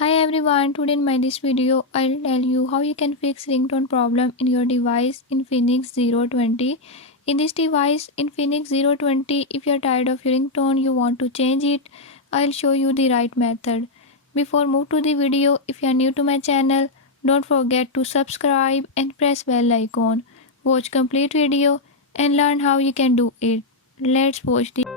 Hi everyone, today in my this video I'll tell you how you can fix ringtone problem in your device Infinix 020. In this device Infinix 020, if you're tired of your ringtone, you want to change it, I'll show you the right method. Before move to the video, if you're new to my channel, don't forget to subscribe and press bell icon. Watch complete video and learn how you can do it. Let's watch the